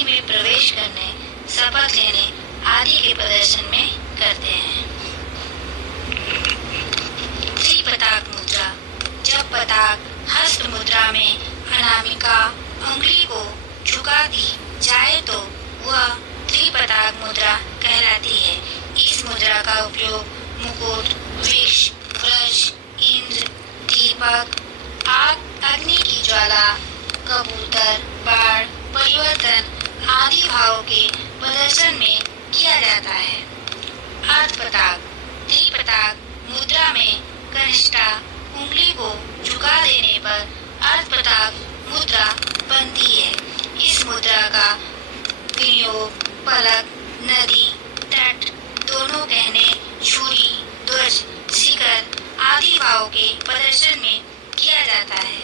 नदी में प्रवेश करने, शपथ लेने आदि के प्रदर्शन में करते हैं। त्रिपताक मुद्रा। जब पताक हस्त मुद्रा में अनामिका उंगली को झुका दी जाए तो वह त्रिपताक मुद्रा कहलाती है। इस मुद्रा का उपयोग मुकुट, वृक्ष, वृष, इंद्र, दीपक, आग, अग्नि की ज्वाला, कबूतर, बाण, परिवर्तन आदि भावों के प्रदर्शन में किया जाता है। अर्धपताक। त्रिपताक मुद्रा में कनिष्ठा उंगली को झुका देने पर अर्धपताक मुद्रा बनती है। इस मुद्रा का विनियोग पलक, नदी, तट दोनों कहने, छुरी, ध्वज, शिखर आदि भावों के प्रदर्शन में किया जाता है।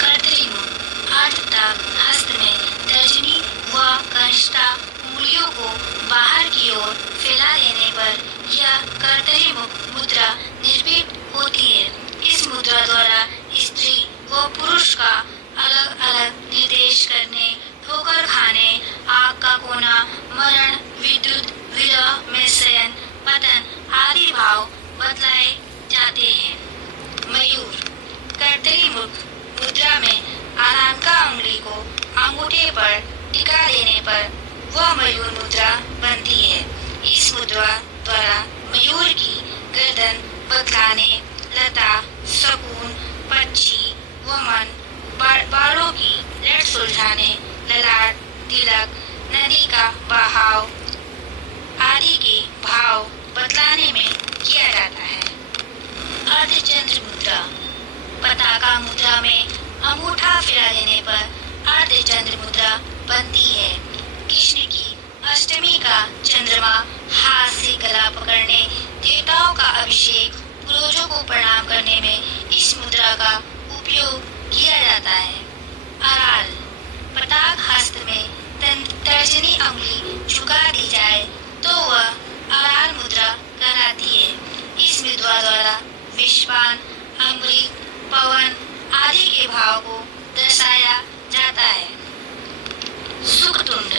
कर्तरी मुख। अर्धपताक हस्त में तर्जनी व कनिष्ठा उंगलियों को बाहर की ओर फैला देने पर यह कर्तरी मुख मुद्रा निर्मित होती है। इस मुद्रा द्वारा स्त्री व पुरुष का अलग अलग निर्देश करने, ठोकर खाने, आग का कोना, मरण, विद्युत, विरह में शयन, पतन आदि भाव बतलाए जाते हैं। मयूर। कर्तरी मुख मुद्रा में अनामिका उंगली को अंगूठे पर टिका देने पर वह मयूर मुद्रा बनती है। इस मुद्रा द्वारा मयूर की गर्दन बतलाने, लता, शकुन, पक्षी, वमन, बालों की लट सुलझाने, ललाट, तिलक, नदी का बहाव आदि के भाव बतलाने में किया जाता है। अर्धचंद्र मुद्रा। पताका मुद्रा में अंगूठा फिरा देने पर अर्धचंद्र मुद्रा बनती है। कृष्ण की अष्टमी का चंद्रमा हाथ से गला पकड़ने, देवताओं का अभिषेक, पूर्वजों को प्रणाम करने में इस मुद्रा का उपयोग किया जाता है। अराल। पताक हस्त में तर्जनी उंगली झुका दी जाए तो वह अराल मुद्रा कहलाती है। इस मुद्रा द्वारा विश्वान, अमृत, पवन आदि के भाव को दर्शाया जाता है। सुखतुंड।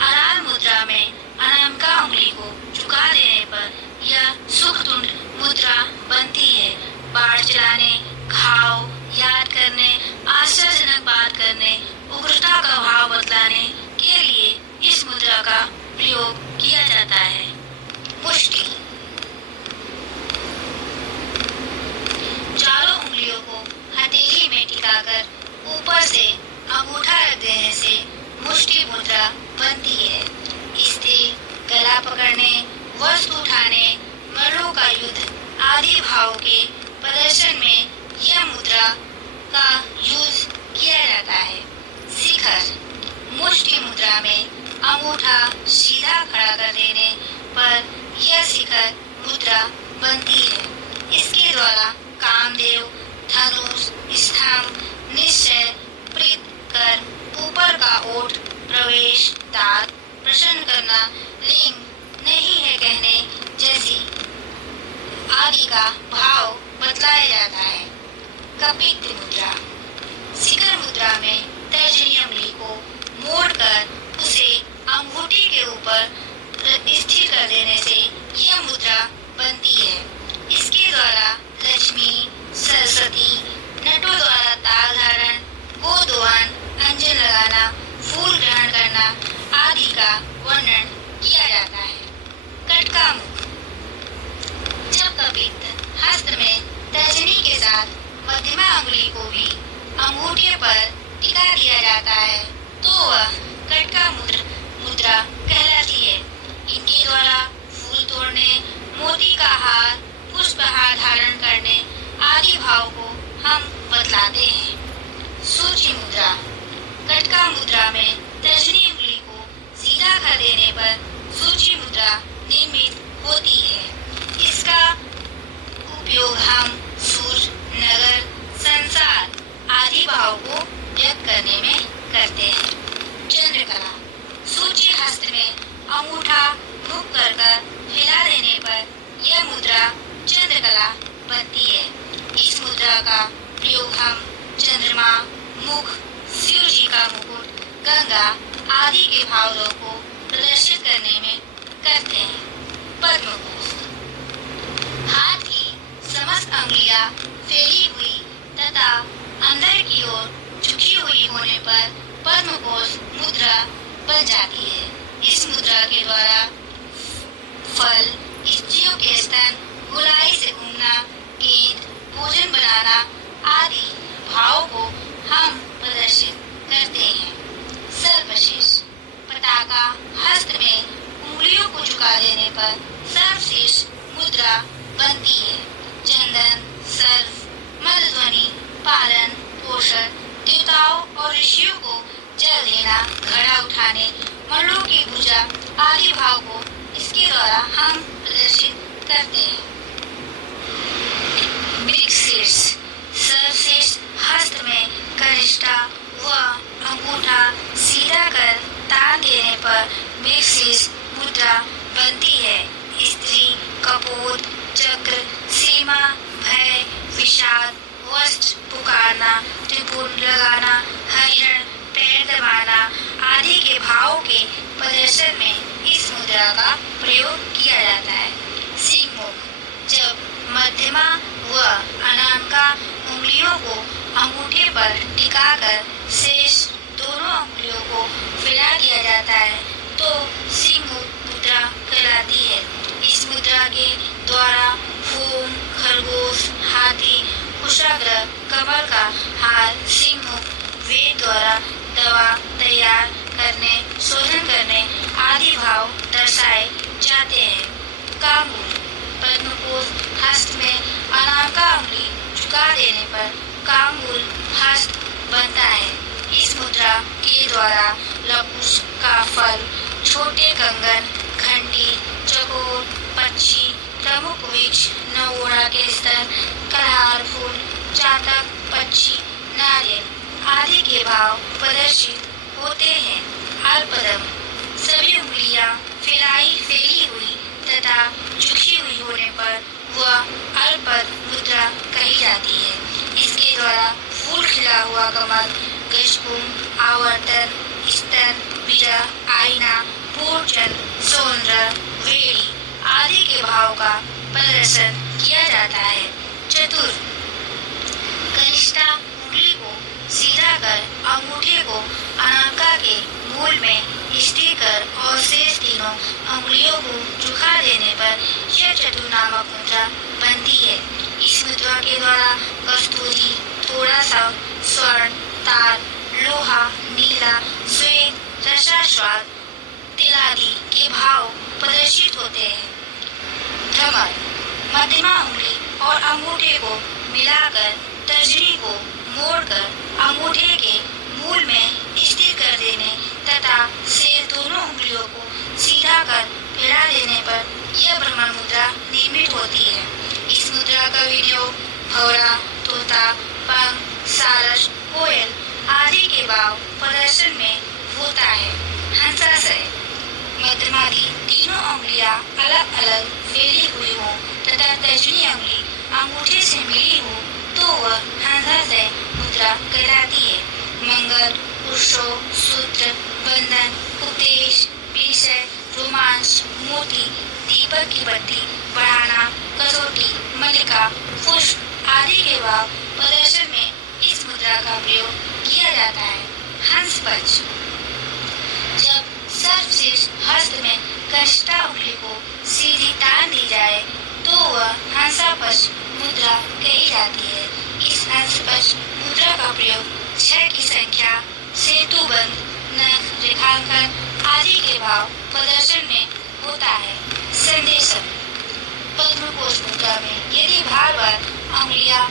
अराल मुद्रा में अनामिका उंगली को झुका देने पर यह सुखतुंड मुद्रा बनती है। बाढ़ चलाने, घाव याद करने, आश्चर्यजनक बात करने, उग्रता का भाव बतलाने के लिए इस मुद्रा का प्रयोग किया जाता है। मुष्टि। चारों उंगलियों को हथेली में टिकाकर ऊपर से अंगूठा रख देने से मुष्टि मुद्रा बनती है। स्थिर, गला पकड़ने, वस्तु उठाने, मर्दों का युद्ध आदि भावों के प्रदर्शन में यह मुद्रा का यूज किया जाता है। शिखर। मुष्टि मुद्रा में अंगूठा सीधा खड़ा कर देने पर यह शिखर मुद्रा बनती है। इसके द्वारा कामदेव, धनुष, स्तंभ, निश्चय, प्रीत, कर्म, ऊपर का ओठ, प्रवेश, दांत, प्रसन्न करना, लिंग नहीं है कहने जैसी आदि का भाव बतलाया जाता है। कपित मुद्रा। शिखर मुद्रा में तर्जनी उंगली को मोड़कर उसे अंगूठी के ऊपर स्थिर कर देने से यह मुद्रा बनती है। इसके द्वारा लक्ष्मी, सरस्वती, नटों द्वारा ताल धारण, गोदोहन, अंजन लगाना, फूल ग्रहण करना आदि का वर्णन किया जाता है। कटका मुख। जब कपित हस्त में तर्जनी के साथ मध्यमा उंगली को भी अंगूठे पर टिका दिया जाता है तो वह कटका मुद्रा कहलाती है। इनके द्वारा फूल तोड़ने, मोती का हार, पुष्पहार धारण करने आदि भाव को हम बतलाते हैं। सूची मुद्रा। कटका मुद्रा में तर्जनी उंगली को सीधा कर देने पर सूची मुद्रा निर्मित होती है। इसका उपयोग हम सूर्य, नगर, संसार आदि भाव को व्यक्त करने में करते हैं। चंद्रकला। सूची हस्त में अंगूठा मुख कर फैला देने पर यह मुद्रा चंद्रकला बनती है। इस मुद्रा का प्रयोग हम चंद्रमा, मुख, शिव जी का मुकुट, गंगा आदि के भावों को प्रदर्शित करने में करते हैं। पद्मकोश हाथ की समस्त अंगुलियां फैली हुई तथा अंदर की ओर झुकी हुई होने पर पद्मकोश मुद्रा बन जाती है। इस मुद्रा के द्वारा फल, स्त्रियों के स्तन, गोलाई से घूमना, गेंद, भोजन बनाना आदि भावों को हम प्रदर्शित करते हैं। सर्वशीर्ष पताका हस्त में उंगलियों को झुका देने पर सर्वशीर्ष मुद्रा बनती है। चंदन, सर्व, मधुध्वनि, पालन पोषण, देवताओं और ऋषियों को जल देना, घड़ा उठाने, मल्लों की पूजा आदि भाव को इसके द्वारा हम प्रदर्शित करते हैं। मृगशीर्ष सर्वशीर्ष हस्त में कनिष्ठा व अंगूठा सीधा कर तान देने पर मृगशीर्ष मुद्रा बनती है। स्त्री कपोत, चक्र, सीमा, भय, विषाद, वस्त्र पुकारना, त्रिपुट लगाना, हरिहर, पैर दबाना आदि के भावों के प्रदर्शन में इस मुद्रा का प्रयोग किया जाता है। सिंहमुख जब मध्यमा व अनामिका उंगलियों को अंगूठे पर टिकाकर शेष दोनों उंगलियों को फैला दिया जाता है तो सिंहमुख मुद्रा कहलाती है। इस मुद्रा के द्वारा ओम, खरगोश, हाथी, कुशाग्र, कमल का हार, सिंहमुख वेद द्वारा दवा तैयार करने, शोधन करने आदि भाव दर्शाए जाते हैं। कांगूल पद्मकोश हस्त में अनामिका उंगली झुका देने पर कांगूल हस्त बनता है। इस मुद्रा के द्वारा लकुश का फल, छोटे कंगन, घंटी, चकोर, पक्षी, प्रमुख वृक्ष, नवोड़ा के स्तन, कलहार फूल, चातक पक्षी, नारियल आदि के भाव प्रदर्शित होते हैं। अल्पदम सभी उंगलियां फैली हुई तथा झुकी हुई होने पर वह अल्पद मुद्रा कही जाती है। इसके द्वारा फूल खिला हुआ कमल, गजकुंभ, आवर्तन, स्तन, बीरा, आईना, पूर्णचंद, सौंदर्य, वेड़ी आदि के भाव का प्रदर्शन किया जाता है। चतुर कनिष्ठा उंगली को सीधा कर अंगूठे को अनामिका के मूल में स्थिर कर और शेष तीनों अंगुलियों को झुका देने पर यह चतुर नामक मुद्रा बनती है। इस मुद्रा के द्वारा कस्तूरी, थोड़ा सा स्वर्ण, तार, लोहा, नीला, श्वेत, रसास्वाद, तिलादि के भाव प्रदर्शित होते हैं। भ्रमर मध्यमा उंगली और अंगूठे को मिलाकर तर्जनी को मोड़कर अंगूठे के मूल में स्थिर कर देने तथा शेष दोनों उंगलियों को सीधा कर फैला देने पर यह भ्रमर मुद्रा निर्मित होती है। इस मुद्रा का विनियोग भौरा, तोता, पंख, सारस, कोयल आदि के भाव प्रदर्शन में होता है। हंसाशय मध्यमादि तीनों उंगलियां अलग अलग फैली हुई हो तथा तर्जनी उंगली अंगूठे से मिली हो तो वह हंसाशय मुद्रा कहलाती है। मंगल, पुरुषो, सूत्र, बंधन, उपदेश, विषय, रोमांच, मोती, दीपक की बत्ती, बढ़ाना, कसौटी, मल्लिका, पुष्प आदि के भाव प्रदर्शन में इस मुद्रा का प्रयोग किया जाता है। हंस पक्ष जब सर्वशीर्ष हस्त में कनिष्ठा उंगली को सीधी तान दी जाए तो वह हंसापक्ष मुद्रा कही जाती है। इस हंसपक्ष मुद्रा का प्रयोग 6 की संख्या, सेतुबंध, नख, रेखांकन आदि के भाव प्रदर्शन में होता है। संदेशम पद्मकोश मुद्रा में यदि बार बार अंगुलियां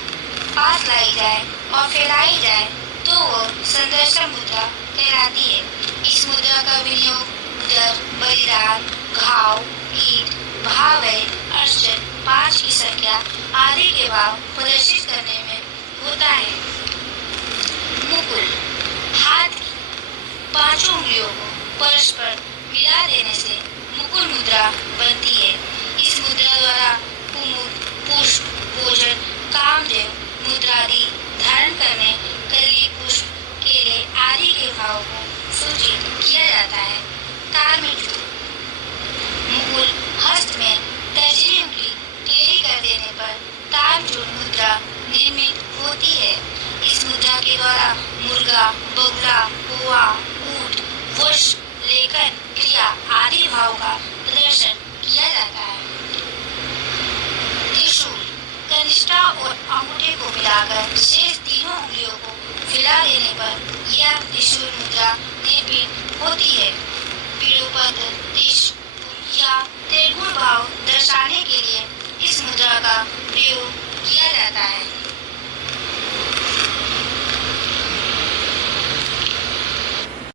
पास लाई जाए और फैलाई जाए तो वह संदेशम मुद्रा कहलाती है। इस मुद्रा का विनियोग उदर, बलिदान, घाव, पीठ, भावय, अर्चन, 5 की संख्या आदि के भाव प्रदर्शित करने में होता है। मुकुल हाथ की 5 उंगलियों को परस्पर मिला देने से मुकुल मुद्रा बनती है। इस मुद्रा द्वारा कुमुद, पुष्प, भोजन, कामदेव मुद्रादि धारण करने, कली, पुष्प, केले आदि के भाव को सूचित किया जाता है। तार में चूर मुकुल हस्त में तर्जनी उंगली टेढ़ी कर देने पर तालचूर मुद्रा निर्मित होती है। इस मुद्रा के द्वारा मुर्गा, बगुला, कौवा, ऊंट, वृक्ष, लेखन, क्रिया आदि भाव का प्रदर्शन किया जाता है। त्रिशूल कनिष्ठा और अंगूठे को मिलाकर शेष तीनों उंगलियों को फैला देने पर यह त्रिशूल मुद्रा निर्मित होती है। विरूपत्र त्रिशूल